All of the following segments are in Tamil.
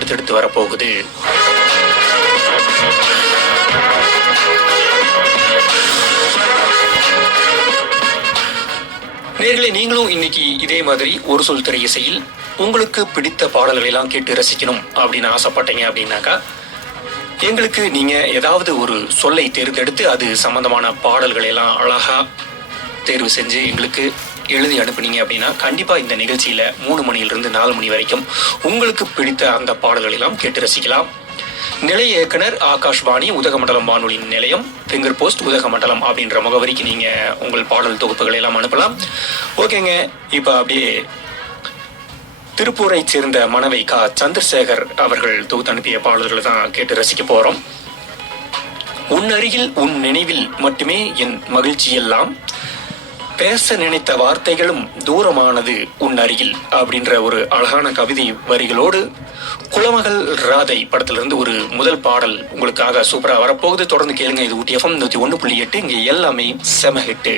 அடுத்தடுத்து வரப்போகுது. நேர்களே, நீங்களும் இன்னைக்கு இதே மாதிரி ஒரு சொல் திரை இசையில் உங்களுக்கு பிடித்த பாடல்களை எல்லாம் கேட்டு ரசிக்கணும் அப்படின்னு ஆசைப்பட்டீங்க அப்படின்னாக்கா, எங்களுக்கு நீங்க ஏதாவது ஒரு சொல்லை தேர்ந்தெடுத்து அது சம்பந்தமான பாடல்களை எல்லாம் அழகா தேர்வு செஞ்சு எங்களுக்கு எழுதி அனுப்புனீங்க அப்படின்னா கண்டிப்பா இந்த நிகழ்ச்சியில 3 மணியிலிருந்து 4 மணி வரைக்கும் உங்களுக்கு பிடித்த அந்த பாடல்களை எல்லாம் கேட்டு ரசிக்கலாம். நிலைய இயக்குனர் ஆகாஷ்வாணி உதகமண்டலம் வானொலி நிலையம், ஃபிங்கர் போஸ்ட் உதகமண்டலம் அப்படின்ற முகவரிக்கு நீங்க உங்கள் பாடல் தொகுப்புகளை எல்லாம் அனுப்பலாம். ஓகேங்க, இப்ப அப்படியே திருப்பூரை சேர்ந்த மணவை கா சந்திரசேகர் அவர்கள் தொகுத்து அனுப்பிய பாடல்களை தான் கேட்டு ரசிக்க போறோம். உன் அருகில் உன் நினைவில் மட்டுமே என் மகிழ்ச்சி எல்லாம், பேச நினைத்த வார்த்தைகளும் தூரமானது உன் அருகில் அப்படின்ற ஒரு அழகான கவிதை வரிகளோடு குலமகள் ராதை படத்திலிருந்து ஒரு முதல் பாடல் உங்களுக்காக சூப்பரா வரப்போகுது. தொடர்ந்து கேளுங்க. இது ஊட்டி FM 101.8. இங்க எல்லாமே செம ஹிட்டு.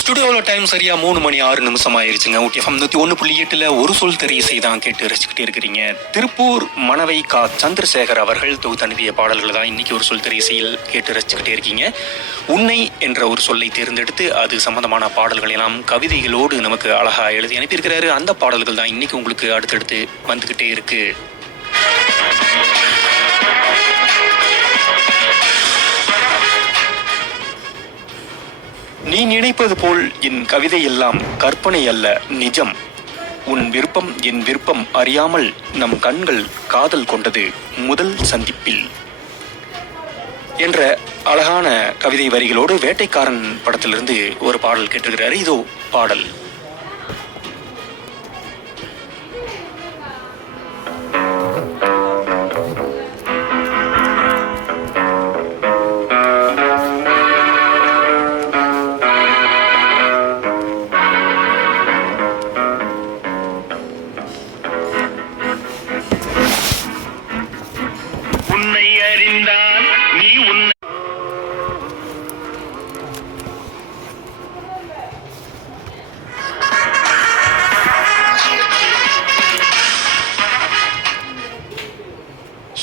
ஸ்டுடியோவில் டைம் சரியா 3 மணி 6 நிமிஷம் ஆயிருச்சுங்க. ஊட்டி FM 101.8 ஒரு சொல் திரை இசை தான் கேட்டு ரசிச்சுக்கிட்டே இருக்கிறீங்க. திருப்பூர் மணவை கா சந்திரசேகர் அவர்கள் தொகுத்து அனுப்பிய பாடல்கள் தான் இன்னைக்கு ஒரு சொல் திரை இசையில் கேட்டு ரசிச்சுக்கிட்டே இருக்கீங்க. உன்னை என்ற ஒரு சொல்லை தேர்ந்தெடுத்து அது சம்பந்தமான பாடல்கள் எல்லாம் கவிதைகளோடு நமக்கு அழகா எழுதி அனுப்பியிருக்கிறாரு. அந்த பாடல்கள் தான் இன்னைக்கு உங்களுக்கு அடுத்தடுத்து வந்துகிட்டே இருக்கு. நீ நினைப்பது போல் என் கவிதை எல்லாம் கற்பனை அல்ல, நிஜம். உன் விருப்பம் என் விருப்பம் அறியாமல் நம் கண்கள் காதல் கொண்டது முதல் சந்திப்பில் என்ற அழகான கவிதை வரிகளோடு வேட்டைக்காரன் படத்திலிருந்து ஒரு பாடல் கேட்டிருக்கிறாரு. இதோ பாடல்.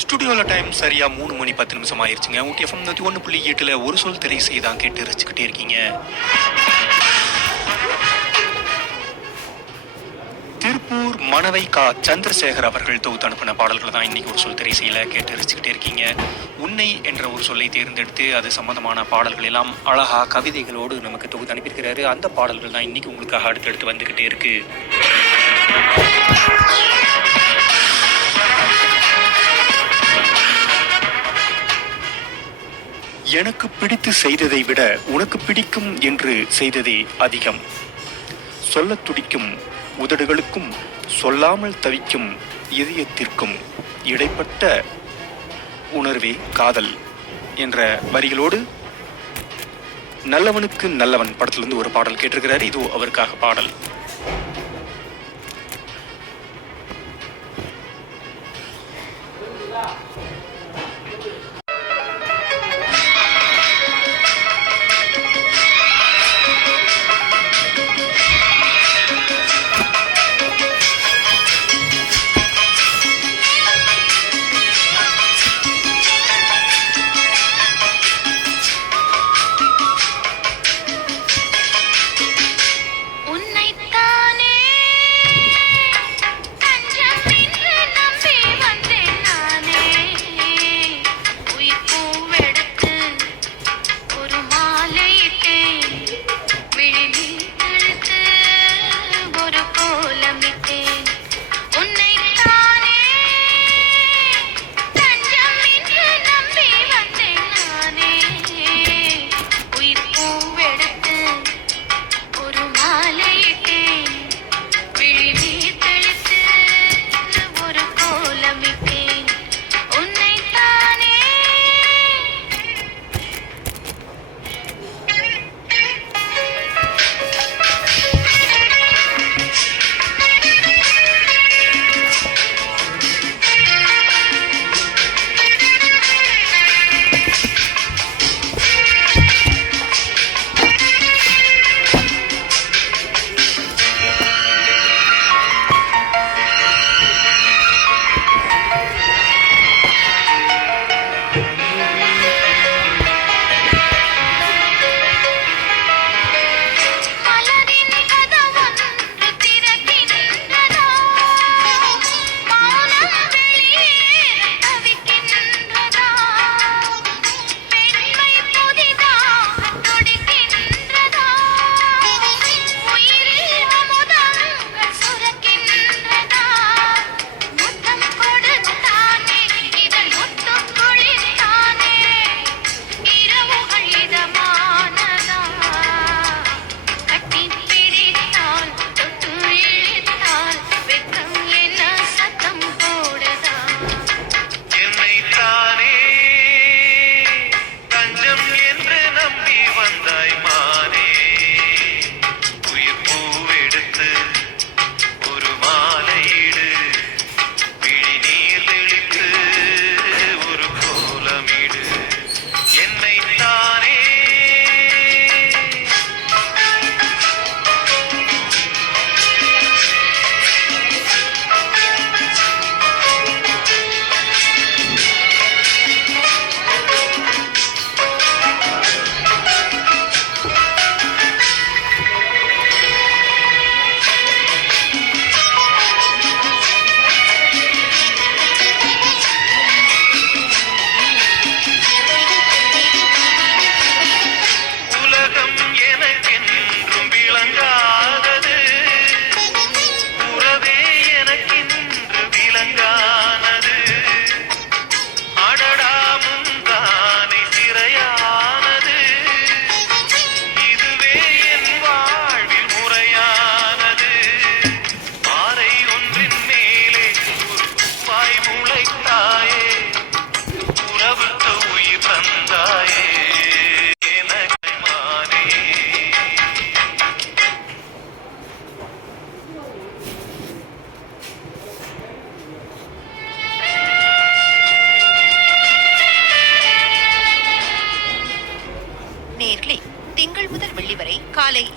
ஸ்டுடியோவில் டைம் சரியா 3 மணி 10 நிமிஷம் ஆயிருச்சுங்க. ஊட்டி FM 101.8 ஒரு சொல் திரை இசை தான் கேட்டு ரசிச்சுக்கிட்டே இருக்கீங்க. திருப்பூர் மணவை கா சந்திரசேகர் அவர்கள் தொகுத்து அனுப்பின பாடல்கள் தான் இன்னைக்கு ஒரு சொல் திரை இசையில கேட்டு ரசிச்சுக்கிட்டே இருக்கீங்க. உன்னை என்ற ஒரு சொல்லை தேர்ந்தெடுத்து அது சம்பந்தமான பாடல்கள் எல்லாம் அழகா கவிதைகளோடு நமக்கு தொகுத்து அனுப்பியிருக்கிறாரு. அந்த பாடல்கள் தான் இன்னைக்கு உங்களுக்காக அடுத்தடுத்து வந்துகிட்டே இருக்கு. எனக்கு பிடித்து செய்ததை விட உனக்கு பிடிக்கும் என்று செய்ததே அதிகம். சொல்லத் துடிக்கும் உதடுகளுக்கும் சொல்லாமல் தவிக்கும் இதயத்திற்கும் இடைப்பட்ட உணர்வே காதல் என்ற வரிகளோடு நல்லவனுக்கு நல்லவன் படத்திலிருந்து ஒரு பாடல் கேட்டிருக்கிறாரு. இதோ அவருக்காக பாடல். உன்னை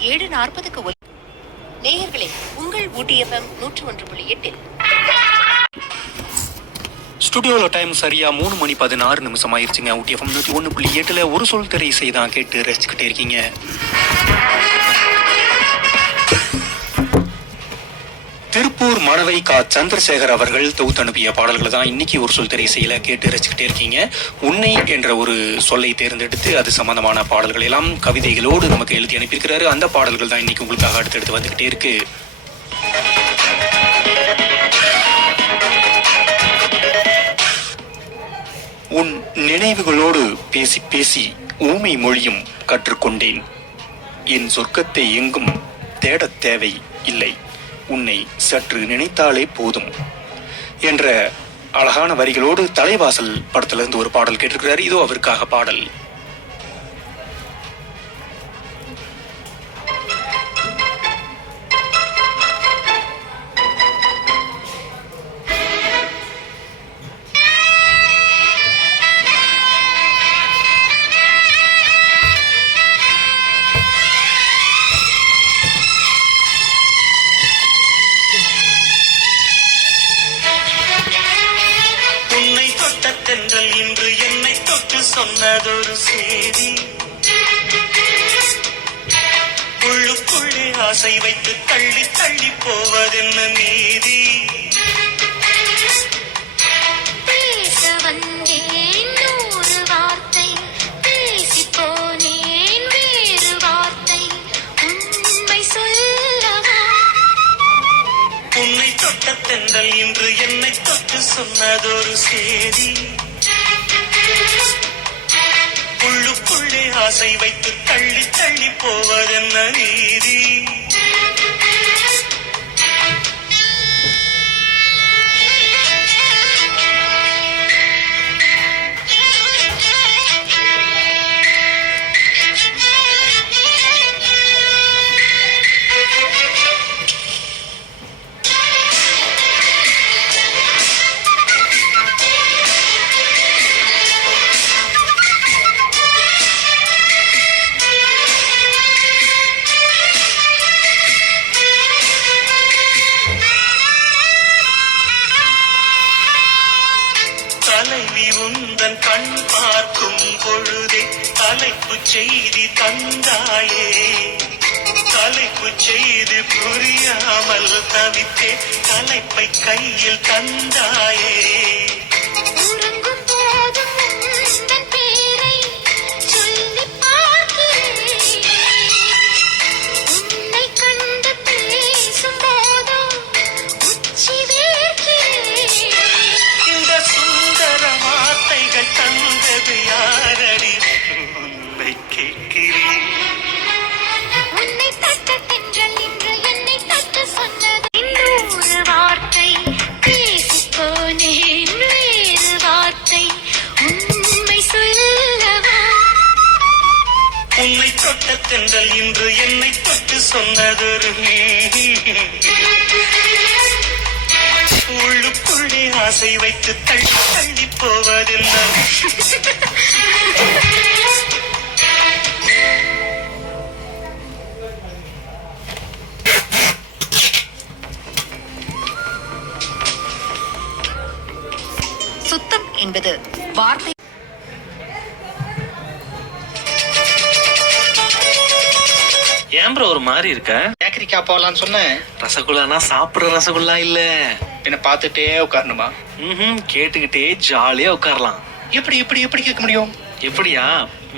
7:40 நேயர்களே, உங்கள் ஊட்டி FM 101.8 ஸ்டுடியோல டைம் சரியா 3:16 ஆயிருச்சுங்க. ஊட்டி எஃப்எம் 101.8 ஒரு சொல் திரை இசை தான் கேட்டு ரசிச்சுக்கிட்டே இருக்கீங்க. திருப்பூர் மணவை கா சந்திரசேகர் அவர்கள் தொகுத்து அனுப்பிய பாடல்களை தான் இன்னைக்கு ஒரு சொல் திரை இசையில கேட்டு ரசிச்சுக்கிட்டே இருக்கீங்க. உன்னை என்ற ஒரு சொல்லை தேர்ந்தெடுத்து அது சம்பந்தமான பாடல்கள் எல்லாம் கவிதைகளோடு நமக்கு எழுதி அனுப்பியிருக்கிறாரு. அந்த பாடல்கள் தான் இன்னைக்கு உங்களுக்காக அடுத்தடுத்து வந்துகிட்டே இருக்கு. உன் நினைவுகளோடு பேசி பேசி ஊமை மொழியும் கற்றுக்கொண்டேன். என் சொர்க்கத்தை எங்கும் தேடத் தேவை இல்லை, உன்னை சற்று நினைத்தாலே போதும் என்ற அழகான வரிகளோடு தலைவாசல் படத்திலிருந்து ஒரு பாடல் கேட்டிருக்கிறார். இதோ அவருக்காக பாடல். தென்றல் இன்று என்னை தொட்டு சொன்னதொரு செய்தி, உள்ளுக்குள்ளே ஆசை வைத்து தள்ளி தள்ளி போவதென்ன நீதி. பேச வந்தேன் 100 வார்த்தை, பேசி போனேன் வேறு வார்த்தை, உண்மை சொல்லவா. உன்னை தொட்ட தென்றல் இன்று என்னை தொட்டு சொன்னதொரு செய்தி, உள்ளுக்குள்ளே ஆசை வைத்து தள்ளி தள்ளி போவதென்ன நீதி. தலைவி உந்தன் கண் பார்க்கும் பொழுதே தலைப்பு செய்தி தந்தாயே, தலைப்பு செய்தி புரியாமல் தவித்தே தலைப்பை கையில் தந்தாயே. உறங்கும் போதும் உந்தன் பேரை சொல்லிப் பார்க்கிறேன், உன்னை கண்டு பேசும் போதோ உச்சி வேர்க்கிறேன். இந்த சுந்தர வார்த்தைகள் தந்தது யாரடி, உன்னை கேட்கிறேன். உன்னை தட்ட தென்றல் இன்று என்னை தட்ட சொன்னது 100 வார்த்தை, பேசி போனேன் வேறு வார்த்தை, உண்மை சொல்லவா. உன்னை தொட்ட தென்றல் இன்று என்னை தொட்டு சொன்னதொரு உள்ளுக்குள்ளே ஆசை வைத்து தள்ளி தள்ளி போவதென்ன. சுத்தம் என்பது வார்த்தை. ஏன் ப்ரோ ஒரு மாதிரி இருக்க? பேக்கரிக்கா போகலான்னு சொன்னேன். ரசகுல்லானா சாப்பிடுற ரசகுல்லா இல்ல, என்ன பார்த்துட்டே உட்காரணுமா? கேட்டுக்கிட்டே ஜாலியா உட்காரலாம். எப்படி எப்படி எப்படி கேட்க முடியும்? எப்படியா?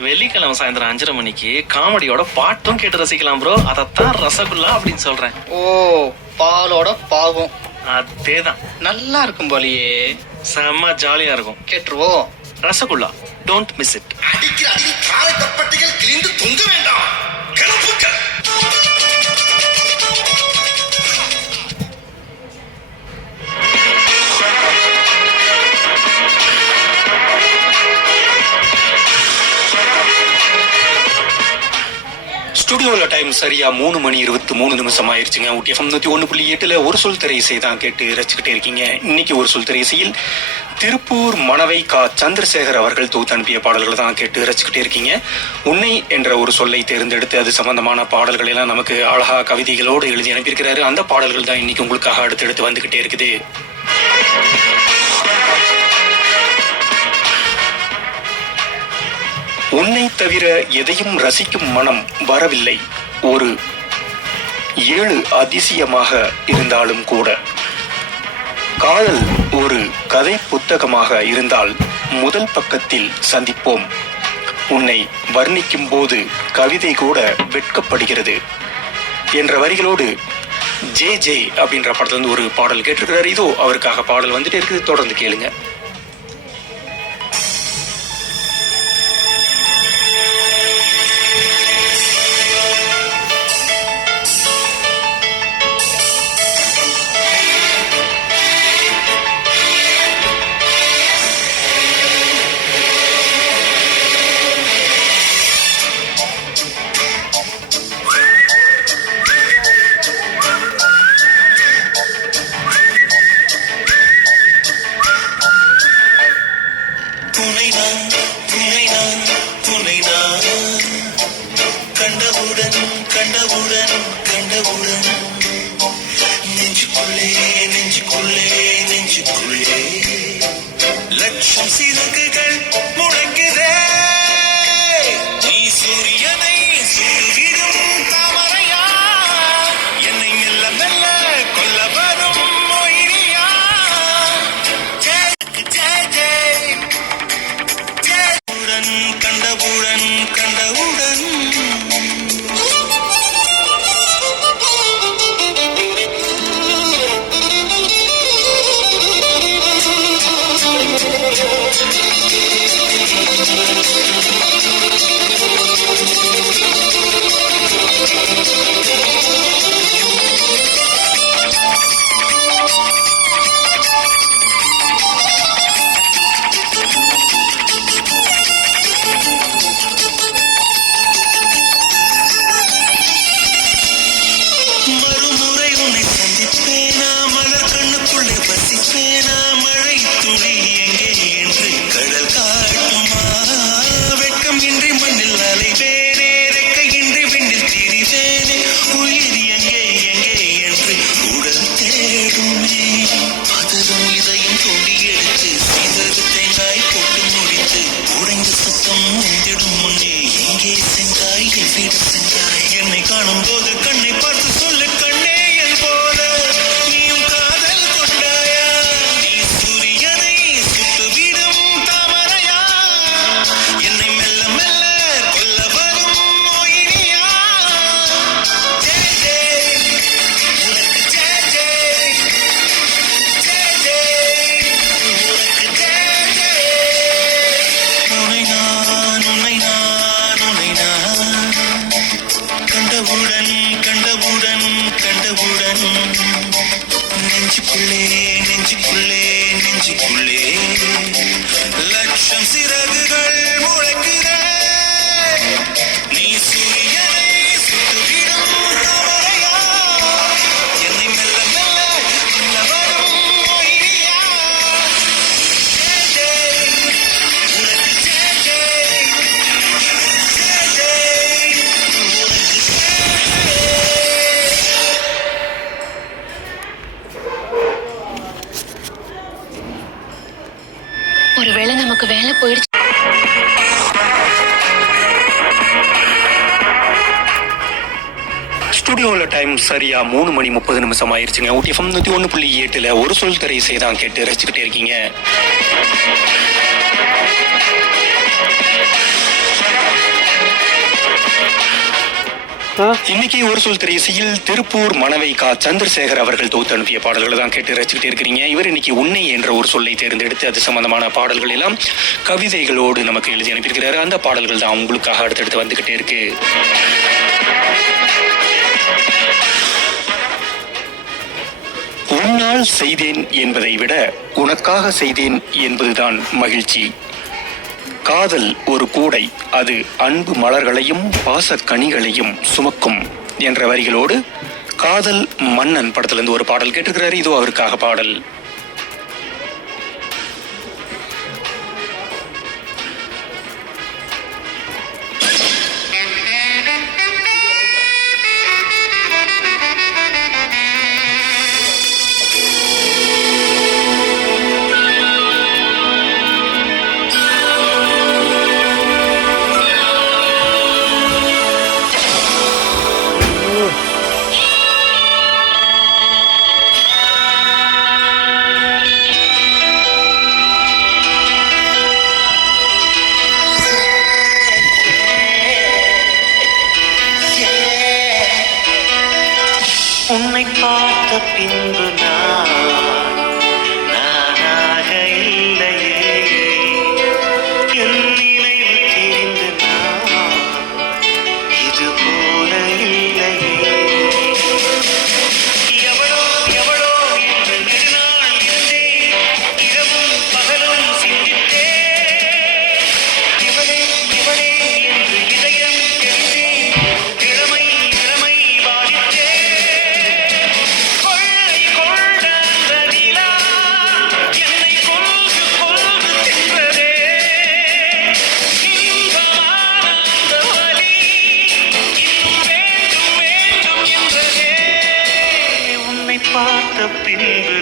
வெள்ளிக்கிழமை சாயந்தரம் 5:30 மணிக்கு காமெடியோட பாட்டும் கேட்டு ரசிக்கலாம் ப்ரோ. அதத்தான் ரசகுல்லா அப்படின்னு சொல்றேன். ஓ, பாலோட பாவம். அதேதான். நல்லா இருக்கும் போலயே. செம்ம ஜாலியா இருக்கும். கேட்டுருவோம். Rasgulla, don't miss it. அடிக்கிற அடியில் காலை தப்பட்டைகள் கிழிந்து தொங்க வேண்டாம், கிளப்புக்கள். ஸ்டுடியோல டைம் சரியா 3:23 ஆயிருச்சுங்க. UTFM 101.8 ஒரு சொல் திரை இசை தான் கேட்டு ரசிச்சுக்கிட்டே இருக்கீங்க. இன்னைக்கு ஒரு சொல் திரை இசையில் திருப்பூர் மணவை கா சந்திரசேகர் அவர்கள் தொகுத்து அனுப்பிய பாடல்களை தான் கேட்டு ரசிச்சுக்கிட்டே இருக்கீங்க. உன்னை என்ற ஒரு சொல்லை தேர்ந்தெடுத்து அது சம்பந்தமான பாடல்கள் எல்லாம் நமக்கு அழகா கவிதைகளோடு எழுதி அனுப்பியிருக்கிறாரு. அந்த பாடல்கள் தான் இன்னைக்கு உங்களுக்காக அடுத்தடுத்து வந்துகிட்டே இருக்குது. உன்னை தவிர எதையும் ரசிக்கும் மனம் வரவில்லை. ஒரு 7 அதிசயமாக இருந்தாலும் கூட காதல் ஒரு கதை புத்தகமாக இருந்தால் முதல் பக்கத்தில் சந்திப்போம். உன்னை வர்ணிக்கும் போது கவிதை கூட வெட்கப்படுகிறது என்ற வரிகளோடு ஜே ஜே அப்படின்ற படத்துல இருந்து ஒரு பாடல் கேட்டிருக்கிறார். இதோ அவருக்காக பாடல் வந்துட்டு இருக்குது, தொடர்ந்து கேளுங்க. லட்சம் சிறகுகள் முழங்குதே, நீ சூரியனை சுட்டுவிடும் தாமரையா, என்னை மெல்ல மெல்ல கொல்ல வரும் மொயினியா. ஜெயவுடன் கண்டவுடன் கண்டவுடன் மறுமுறை உன்னை சந்திப்பேனா, மலர் கண்ணுக்குள்ளே வசிப்பேனா, மழை துளி எங்கே என்று கடல் காட்டுமா, வெட்கம் இன்றி மண்ணில் அலைவேனே, ரெக்கையின்றி விண்ணில் திரிவேனே, உயிர் எங்கே எங்கே என்று உடல் தேடுமே, பதறும் இதயம் தோண்டி எடுத்து சிதறு தேங்காய் போட்டு முடித்து உடைந்த சத்தம் உந்திடும் முன்னே எங்கே சென்றாய் எவ்விட சென்றாய், என்னை காணும் போது கண்ணை பார்த்து சொல்லு கண்ணே என் போல நீயும் காதல் கொண்டாயா, நீ சூரியனை சுட்டுவிடும் தாமரையா, என்னை மெல்ல மெல்ல கொல்ல வரும் மொயினியா. ஜெய் ஜெய் உனக்கு ஜெய் ஜெய், ஜெய் ஜெய் உனக்கு ஜெய் ஜெய். உன்னை நான் உன்னை நான் உன்னை நான் கண்டவுடன் கண்டவுடன் கண்டவுடன் நெஞ்சுக்குள்ளே நெஞ்சுக்குள்ளே நெஞ்சுக்குள்ளே லட்சம் சிறகுகள் முளைக்குதே, நீ சூரியனை சுட்டுவிடும் தாமரையா, என்னை மெல்ல மெல்ல கொல்ல வரும் மொயினியா. ஜெய் ஜெய் உனக்கு ஜெய் ஜெய், ஜெய் ஜெய் உனக்கு ஜெய் ஜெய். ஒருவேளை நமக்கு வேலை போயிடுச்சு. ஸ்டுடியோல டைம் சரியா 3:30 ஆயிருச்சுங்க. UTFM 101.8 ஒரு சொல் திரை இசை தான் கேட்டு ரசிச்சுக்கிட்டே இருக்கீங்க. இன்னைக்கு ஒரு சொல் திரை இசையில் திருப்பூர் மணவை கா சந்திரசேகர் அவர்கள் தொகுத்து அனுப்பிய பாடல்களை தான் கேட்டு ரசிச்சுக்கிட்டே இருக்கிறீங்க. இவர் இன்னைக்கு உன்னை என்ற ஒரு சொல்லை தேர்ந்தெடுத்து அது சம்பந்தமான பாடல்கள் எல்லாம் கவிதைகளோடு நமக்கு எழுதி அனுப்பியிருக்கிறாரு. அந்த பாடல்கள் தான் உங்களுக்காக அடுத்தடுத்து வந்துகிட்டே இருக்கு. உன்னால் செய்தேன் என்பதை விட உனக்காக செய்தேன் என்பதுதான் மகிழ்ச்சி. காதல் ஒரு கூடை, அது அன்பு மலர்களையும் பாசக்கனிகளையும் சுமக்கும் என்ற வரிகளோடு காதல் மன்னன் படத்திலிருந்து ஒரு பாடல் கேட்டிருக்கிறாரு. இதோ அவருக்காக பாடல். உன்னை பார்த்த பின்பு நானாக இல்லையே, என் நினைவு தெரிந்து இது போல இல்லையே. எவளோ எவளோ என்று நெடுநாள் இருந்தேன், இரவும் பகலும் சிந்தித்தேன். இவளே இவளே என்று இதயம் தெரிந்தேன், இளமை இளமை பாதித்தேன். கொள்ளை கொண்ட அந்த நிலா என்னை கொன்று கொன்று தின்றதே. இன்பமான அந்த வலி இன்னும் வேண்டும் வேண்டும் என்றதே. உன்னை பார்த்த பின்பு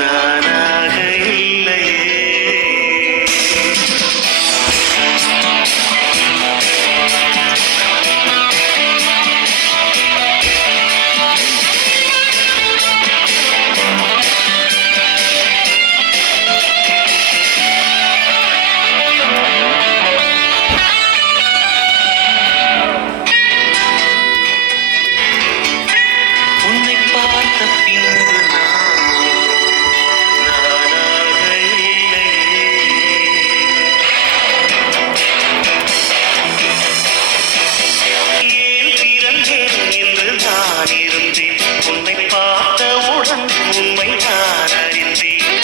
நானாக இல்லையே. உன்னை பார்த்த பின்பு நானாக இல்லையே. ஏன் பிறந்தேன் என்று நான் இருந்தேன், உன்னை பார்த்தவுடன் உண்மை நான் அறிந்தேன்.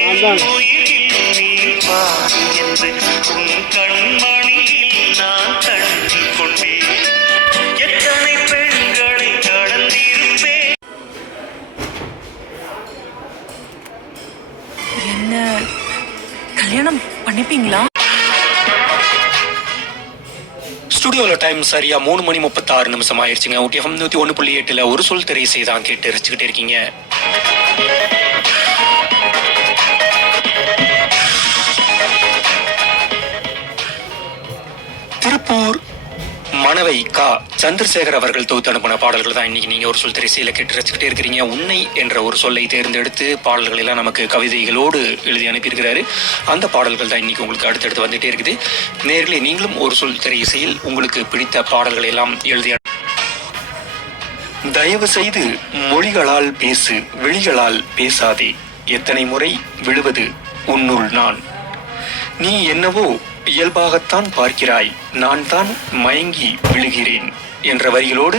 என் உயிரில் நீ பாரு என்று உன் கண்மணியில் நான் கண்டு கொண்டேன். எத்தனை பெண்களை கடந்திருப்பேன். என்ன கல்யாணம் பண்ணிப்பீங்களா? ஸ்டுடியோல டைம் சரியா 3:36 ஆயிடுச்சுங்க. ஊட்டிஎஃப்எம் 101.8 ஒரு சொல் திரையிசை தான் கேட்டு ரசிச்சுக்கிட்டே இருக்கீங்க. திருப்பூர் மணவை கா சந்திரசேகர் அவர்கள் தொகுத்து அனுப்பின பாடல்கள் தான் இன்னைக்கு நீங்க ஒரு சொல் திரைசையில கேட்டு ரசிச்சுக்கிட்டே இருக்கிறீங்க. உன்னை என்ற ஒரு சொல்லை தேர்ந்தெடுத்து பாடல்கள் எல்லாம் நமக்கு கவிதைகளோடு எழுதி அனுப்பியிருக்கிறாரு. அந்த பாடல்கள் தான் இன்னைக்கு உங்களுக்கு அடுத்தடுத்து வந்துட்டே இருக்குது. நேர்களே, நீங்களும் ஒரு சொல் திரையிசையில் உங்களுக்கு பிடித்த பாடல்கள் எல்லாம் எழுதி தயவு செய்து மொழிகளால் பேசு, விழிகளால் பேசாதே. எத்தனை முறை விழுவது உன்னுள் நான். நீ என்னவோ இயல்பாகத்தான் பார்க்கிறாய், நான் தான் மயங்கி விழுகிறேன் என்ற வரிகளோடு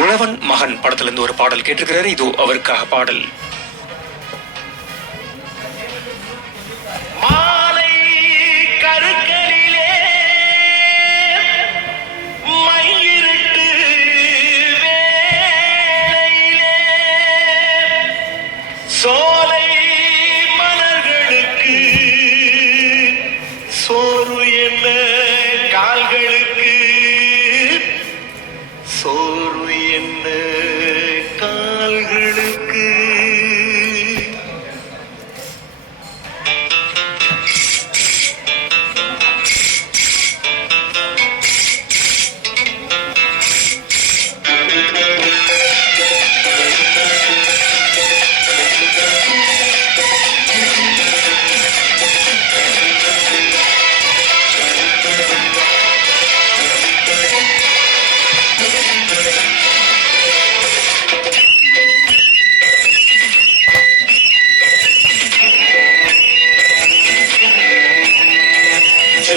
உழவன் மகன் படத்திலிருந்து ஒரு பாடல் கேட்டிருக்கிறாரு. இதோ அவருக்காக பாடல். மாலை கருக்களிலே மயிலிருட்டு வேளையிலே சோலை மலர்களுக்கு சோறு என்ன கால்களுக்கு சோறு என்ன கால்களுக்கு.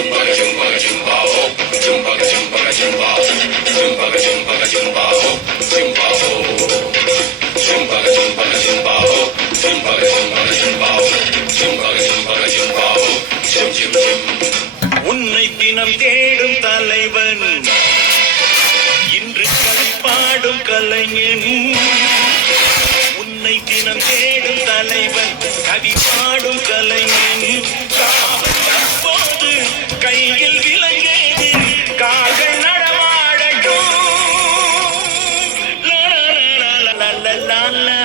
Jumba, உன்னை தினம் தேடும் தலைவன் இன்று கவி பாடும் கலைஞன் உன்னை தினம் தேடும் தலைவன் கவி பாடும் கலைஞன் போது கையில் விலங்கேது கால்கள் நடமாடட்டும் லா, லா, லா, லா, லா, லா.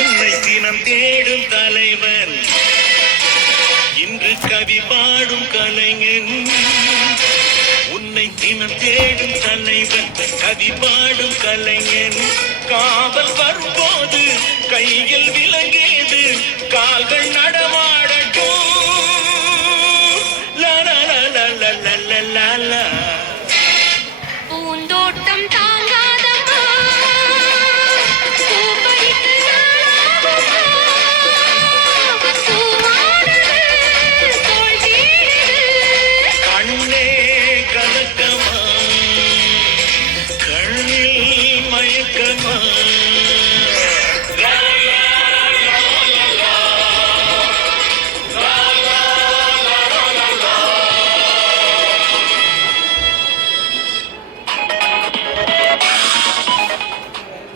உன்னை தினம் தேடும் தலைவன் இன்று கவி பாடும் கலைஞன் உன்னை தினம் தேடும் தலைவன் கவி பாடும் கலைஞன் காவல் வரும்போது கையில் விலங்கேது கால்கள் நடமாடட்டும் லா, லா, லா, லா, லா, லா, லா, லா, லா. பூந்தோட்டம் தாங்காதம்மா பூப்பறித்து நாளாகுமா பூவானது தோள் தேடுது கண்ணே கலக்கமா கண்ணில் மயக்கமா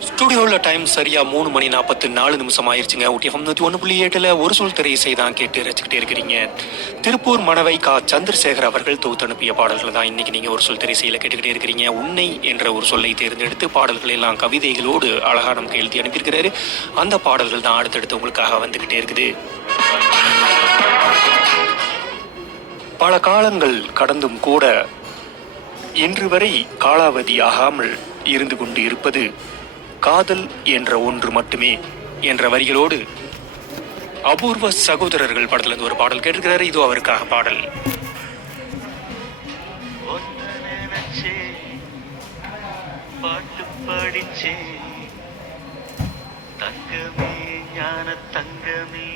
ஸ்டுடியோவில் டைம் சரியா 3:44 ஆயிருச்சுங்க. ஊட்டிஎஃப்எம் 101.7 ஒரு சொல் திரையிசை தான் கேட்டு ரசிக்கிட்டே இருக்கிறீங்க. திருப்பூர் மணவை கா சந்திரசேகர் அவர்கள் தொகுத்து அனுப்பிய பாடல்கள் தான் இன்னைக்கு நீங்க ஒரு சொல் திரையிசையில கேட்டுக்கிட்டே இருக்கிறீங்க. உன்னை என்ற ஒரு சொல்லை தேர்ந்தெடுத்து பாடல்கள் எல்லாம் கவிதைகளோடு அழகா நமக்கு எழுதி அனுப்பியிருக்கிறாரு. அந்த பாடல்கள் தான் அடுத்தடுத்து உங்களுக்காக வந்துகிட்டே இருக்குது. பல காலங்கள் கடந்தும் கூட இன்று வரை காலாவதியாகாமல் இருந்து கொண்டு இருப்பது காதல் என்ற ஒன்று மட்டுமே என்ற வரிகளோடு அபூர்வ சகோதரர்கள் படத்துல இருந்து ஒரு பாடல் கேட்டிருக்கிறாரு. இது அவருக்காக பாடல். ஒன்னு நினைச்சே பாட்டு படிச்சே தங்கமே ஞான தங்கமே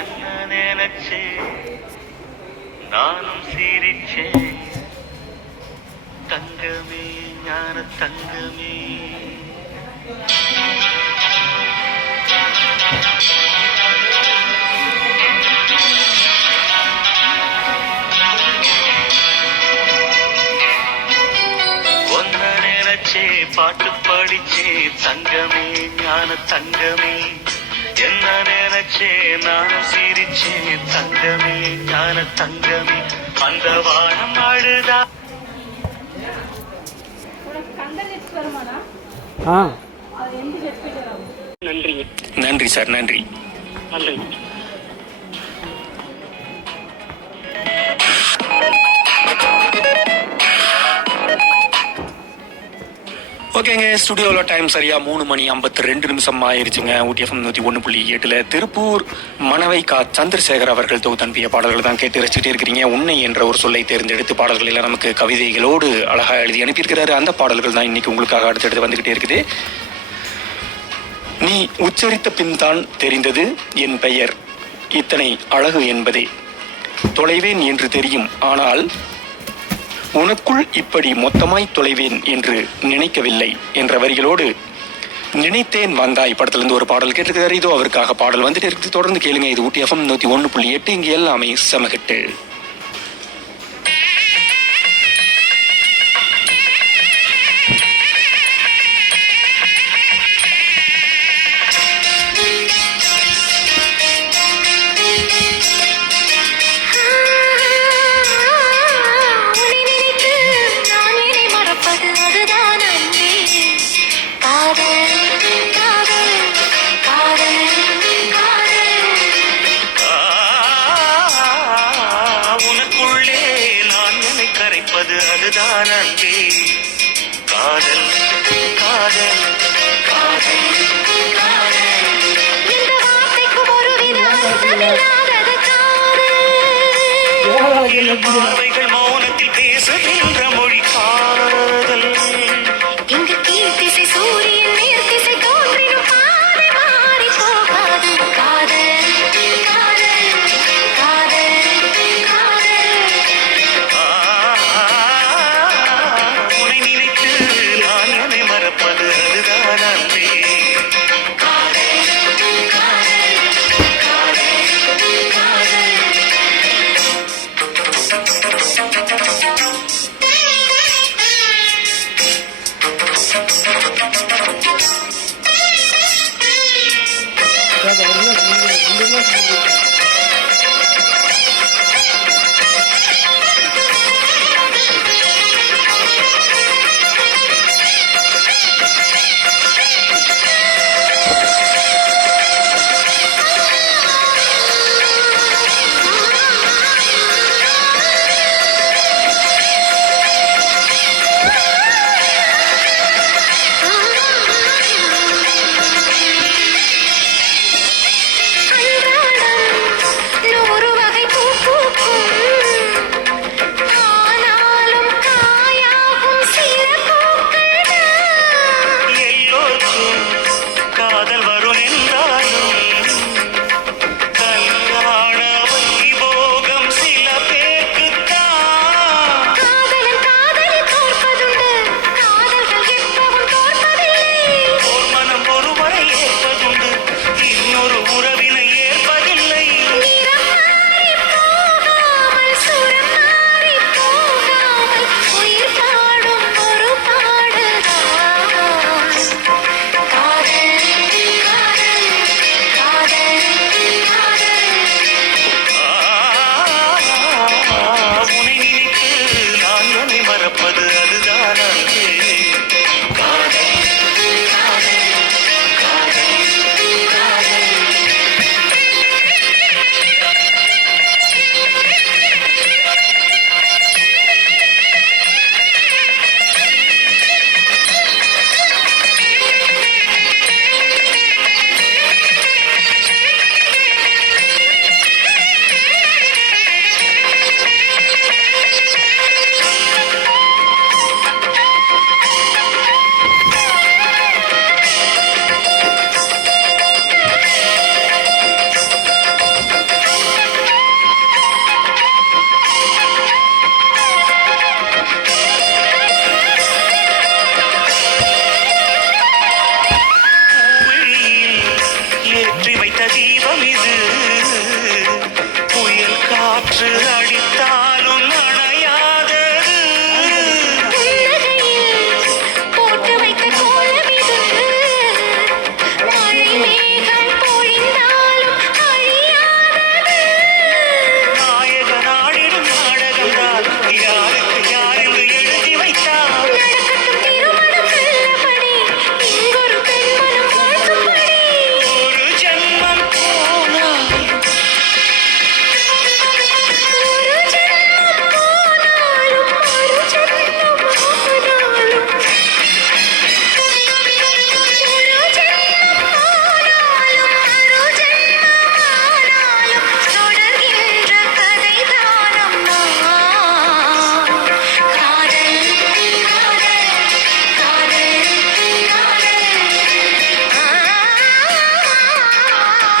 என்ன நினைச்சே நானும் சிரிச்சேன் தங்கமே ஞான தங்கமே ஒன்ன நினைச்சே பாட்டு படிச்சே தங்கமே ஞான தங்கமே என்ன நினைச்சே நானும் சிரிச்சே தங்கமே ஞான தங்கமே அந்த வானம் அழுதா நன்றி சார், நன்றி. ஓகேங்க, ஸ்டுடியோவில் டைம் சரியா 3:52 ஆயிருச்சுங்க. ஊட்டிஎஃப்எம் 101.7 திருப்பூர் மணவை கா சந்திரசேகர் அவர்கள் தொகுத்து அனுப்பிய பாடல்கள் தான் கேட்டு ரசிச்சுட்டே இருக்கிறீங்க. உன்னை என்ற ஒரு சொல்லை தேர்ந்தெடுத்து பாடல்கள் எல்லாம் நமக்கு கவிதைகளோடு அழகா எழுதி அனுப்பியிருக்கிறாரு. அந்த பாடல்கள் தான் இன்னைக்கு உங்களுக்காக அடுத்தடுத்து வந்துகிட்டே இருக்குது. நீ உச்சரித்த பின் தான் தெரிந்தது என் பெயர் இத்தனை அழகு என்பதே. தொலைவேன் என்று தெரியும், ஆனால் உனக்குள் இப்படி மொத்தமாய் தொலைவேன் என்று நினைக்கவில்லை என்ற வரிகளோடு நினைத்தேன் வந்தாய் படத்திலிருந்து ஒரு பாடல் கேட்டிருக்கிறார். இதோ அவருக்காக பாடல் வந்துட்டு இருக்குது. தொடர்ந்து கேளுங்க. இது ஊட்டிஎஃப்எம் 101.8. இங்கே எல்லாமே செமகட்டு. உன்னை நினைத்து நான் என்னை மறப்பது அதுதான் அன்பே. காதல் காதல் காதல் காதல் உனக்குள்ளே நான் என்னை கரைப்பது அதுதான் அன்பே. காதல் காதல் காதல் காதல் இந்த வார்த்தைக்கு ஒருவித அர்த்தமில்லாதது காதல். பார்வைகள் மௌனத்தில் பேசுகின்ற மொழி காதல். இங்கு கீழ்த்திசை சூரியன் மேற்திசை தோன்றினும் பாதை மாறி போகாது. காதல் காதல் காதல் காதல் நூறு வகை பூ பூக்கும் ஆனாலும் காயாகும் சில பூக்கள் எல்லோருக்கும் காதல் வரும் என்றாலும் கல்யாண வைபோகம் சில பேர்க்குத்தான். காதலன் காதலை தோற்பதுண்டு காதல்கள் எப்பவும் தோற்பதில்லை ஓர் மனம் ஒருவரை ஏற்பதுண்டு இன்னொரு உறவினை ஏற்பதில்லை. நிறம் மாறி போகாமல் சுரம் மாறி போகாமல் உயிர் பாடும் ஒரு பாடல்தான் காதல் காதல் காதல் காதல் உன்னை நினைத்து நான் என்னை மறப்பது அதுதான் அன்பே. காதல் காதல் காதல் காதல். பூவிழியில் ஏற்றி வைத்த தீபம் இது புயல் காற்று அடித்தாலும் அணையாதது. புன்னகையில் போட்டு வைத்த கோலம் இது மழை மேகம் பொழிந்தாலும் அழியாதது நாயக நாடிடும் நாடகம்தான் யாருக்கு யார் என்று எழுதி வைத்தார். நடக்கட்டும் திருமணம் நல்லபடி இங்கொரு பெண்மனம் வாழ்த்தும்படி ஒரு ஜென்மம் போனால் ஒரு ஜென்மம் போனாலும் மறு ஜென்மம் ஆனாலும் ஒரு ஜென்மம் போனாலும் மறு ஜென்மம் ஆனாலும் தொடர்கின்ற கதைதானம்மா காதல் காதல் காதல்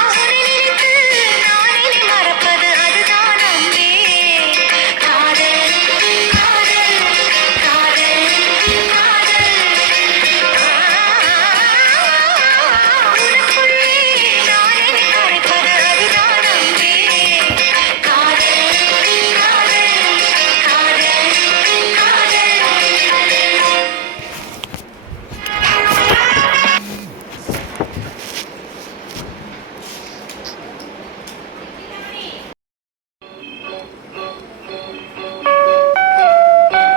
உன்னை நினைத்து நான் இனி மறப்பது அதுதான் அன்பே காதல் காதல் காதல் உனக்குள்ளே நான் இனி மறைப்பது அதுதான் அன்பே காதல் காதல் காதல்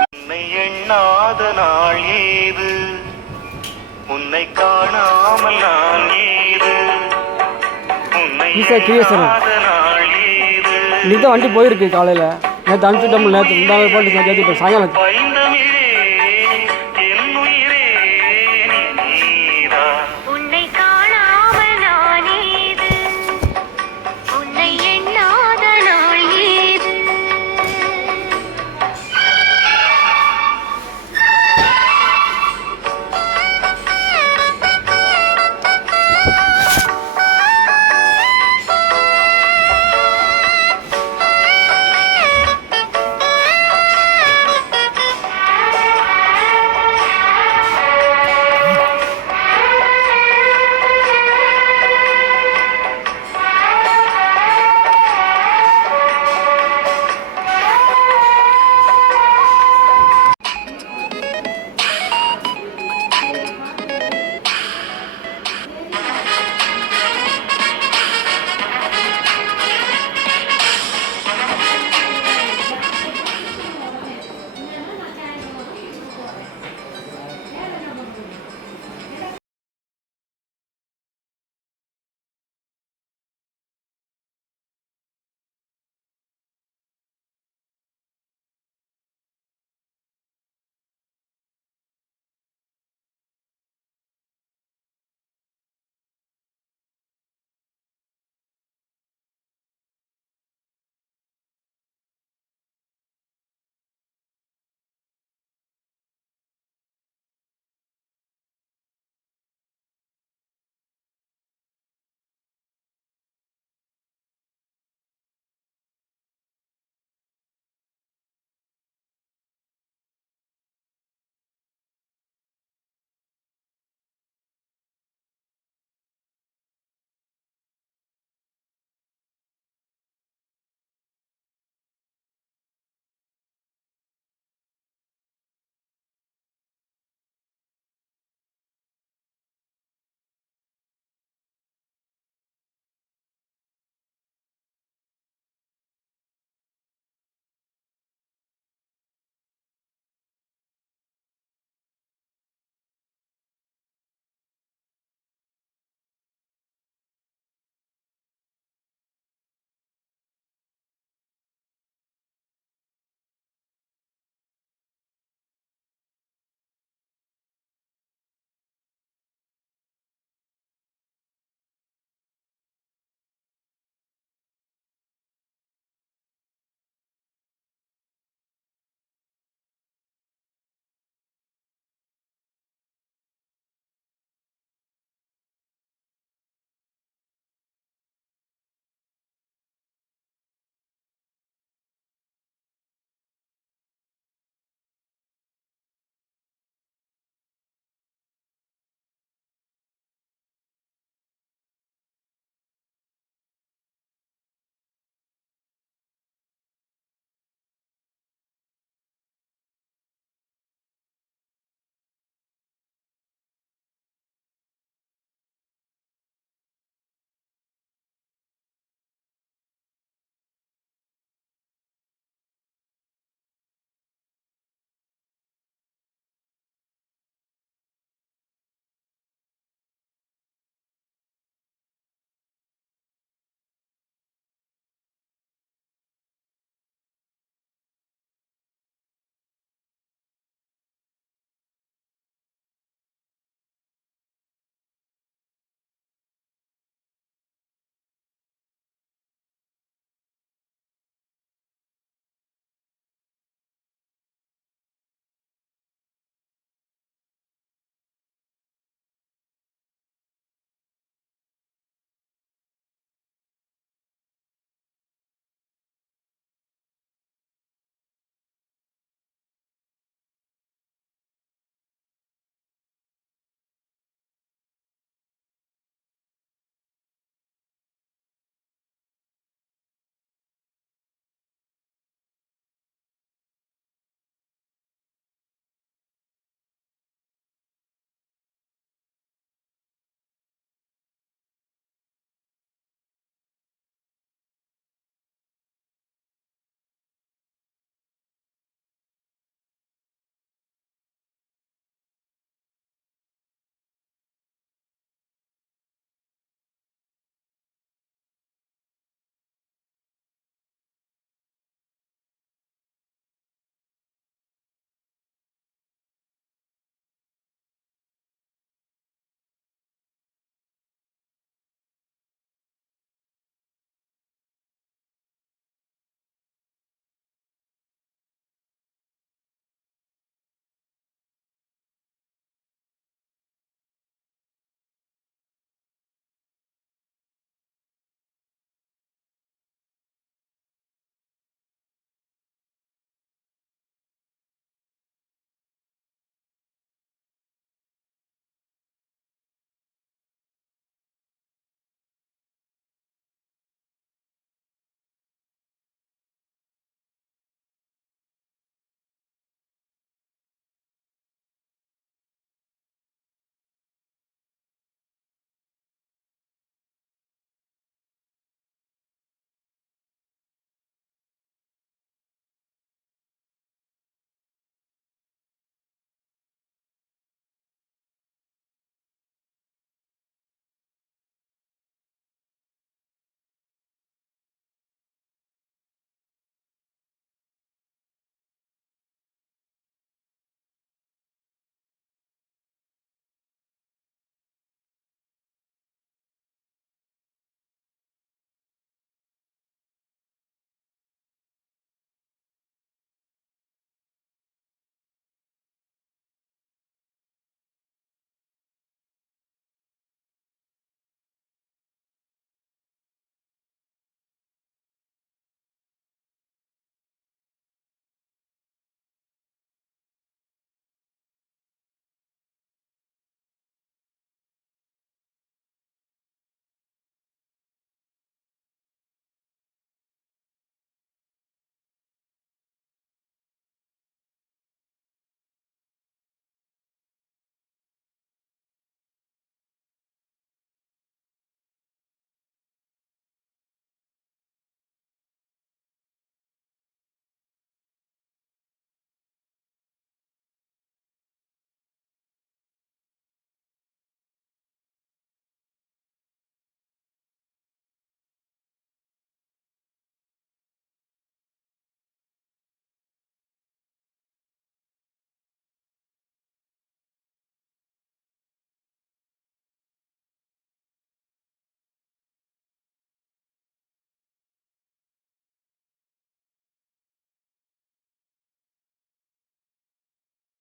உன்னை எண்ணாத நாள் ஏது உன்னை காணாமல் நான் ஏது உன்னை ஈஸியா கிரியேஷன். எண்ணாத நாள் ஏது இன்னைக்கு தான் வண்டி போயிருக்கு காலையில் நேற்று அனுப்பிச்சுட்டோம் நேற்று இந்த போட்டு சேர்த்து இப்போ சாயங்காலம் பைந்த